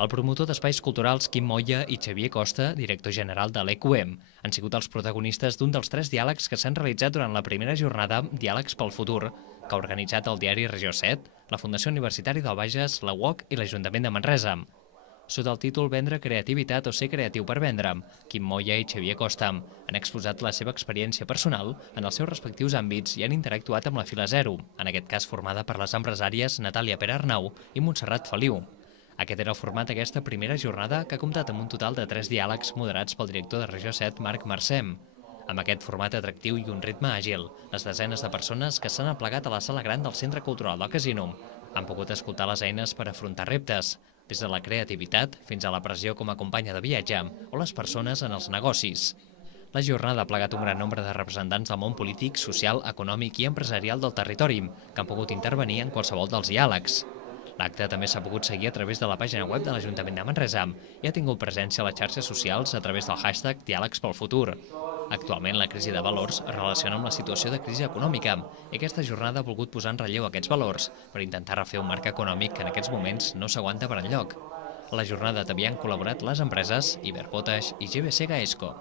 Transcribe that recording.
El promotor d'espais culturals Quim Moya i Xavier Costa, director general de l'EQM, han sigut els protagonistes d'un dels 3 diàlegs que s'han realitzat durant la primera jornada Diàlegs pel Futur, que ha organitzat el diari Regió 7, la Fundació Universitària del Bages, la UOC i l'Ajuntament de Manresa. Sota el títol Vendre creativitat o ser creatiu per vendre'm, Quim Moya i Xavier Costa han exposat la seva experiència personal en els seus respectius àmbits i han interactuat amb la Fila Zero, en aquest cas formada per les empresàries Natàlia Pere Arnau i Montserrat Feliu. Aquest era el format d'aquesta primera jornada, que ha comptat amb un total de 3 diàlegs moderats pel director de Regió 7, Marc Marcem. Amb aquest format atractiu i un ritme àgil, les desenes de persones que s'han aplegat a la sala gran del Centre Cultural del Casino han pogut escoltar les eines per afrontar reptes, des de la creativitat fins a la pressió com a companya de viatge o les persones en els negocis. La jornada ha plegat un gran nombre de representants del món polític, social, econòmic i empresarial del territori, que han pogut intervenir en qualsevol dels diàlegs. L'acte també s'ha pogut seguir a través de la pàgina web de l'Ajuntament de Manresa i ha tingut presència a les xarxes socials a través del hashtag Diàlegs pel Futur. Actualment, la crisi de valors es relaciona amb la situació de crisi econòmica i aquesta jornada ha volgut posar en relleu aquests valors per intentar refer un marc econòmic que en aquests moments no s'aguanta per enlloc. A la jornada també han col·laborat les empreses Iberpotash i GBC Gaesco.